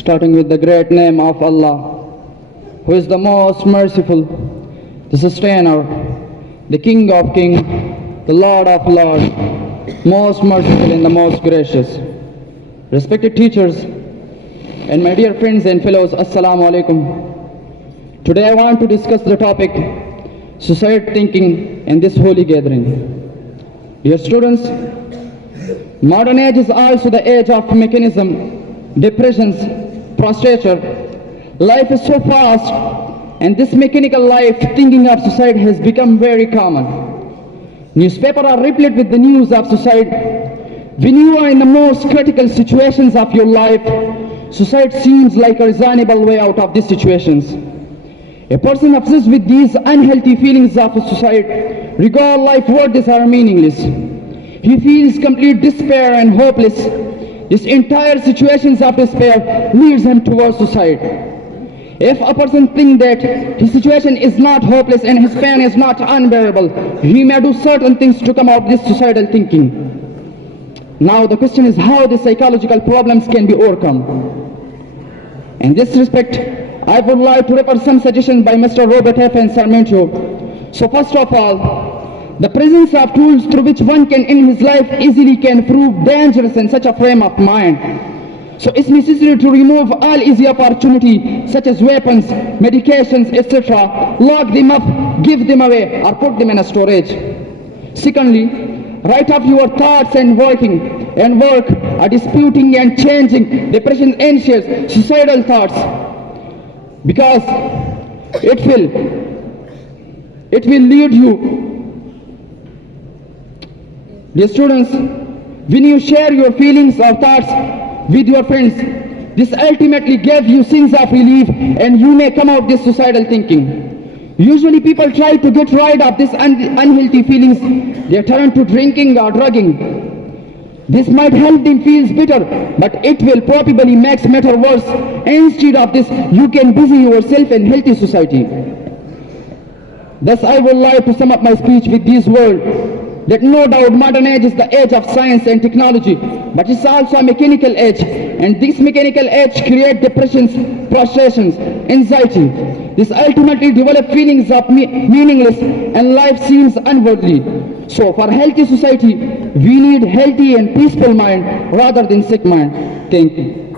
starting with the great name of Allah, who is the most merciful, the sustainer, the King of kings, the Lord of lords, most merciful and the most gracious. Respected teachers and my dear friends and fellows, Assalamu alaikum. Today I want to discuss the topic suicide thinking in this holy gathering. Dear students, modern age is also the age of mechanism, depressions, prostrature. Life is so fast, and this mechanical life thinking of suicide has become very common. Newspapers are replete with the news of suicide. When you are in the most critical situations of your life, suicide seems like a reasonable way out of these situations. A person obsessed with these unhealthy feelings of suicide regard life words are meaningless. He feels complete despair and hopeless. This entire situations of despair leads him towards suicide. If a person thinks that his situation is not hopeless and his pain is not unbearable, he may do certain things to come out of this suicidal thinking. Now the question is how the psychological problems can be overcome. In this respect, I would like to refer some suggestions by Mr. Robert F. and Sarmentio. So first of all, the presence of tools through which one can in his life easily can prove dangerous in such a frame of mind. So it's necessary to remove all easy opportunity such as weapons, medications, etc. Lock them up, give them away, or put them in a storage. Secondly, write off your thoughts and work are disputing and changing depression, anxious, suicidal thoughts, because it will lead you. Dear students, when you share your feelings or thoughts with your friends, this ultimately gives you sense of relief and you may come out this suicidal thinking. Usually people try to get rid of these unhealthy feelings. They turn to drinking or drugging. This might help them feel better, but it will probably make matter worse. Instead of this, you can busy yourself in healthy society. Thus I would like to sum up my speech with these words, that no doubt modern age is the age of science and technology, but it's also a mechanical age, and this mechanical age creates depressions, frustrations, anxiety. This ultimately develop feelings of meaningless and life seems unworthy. So for healthy society, we need healthy and peaceful mind rather than sick mind. Thank you.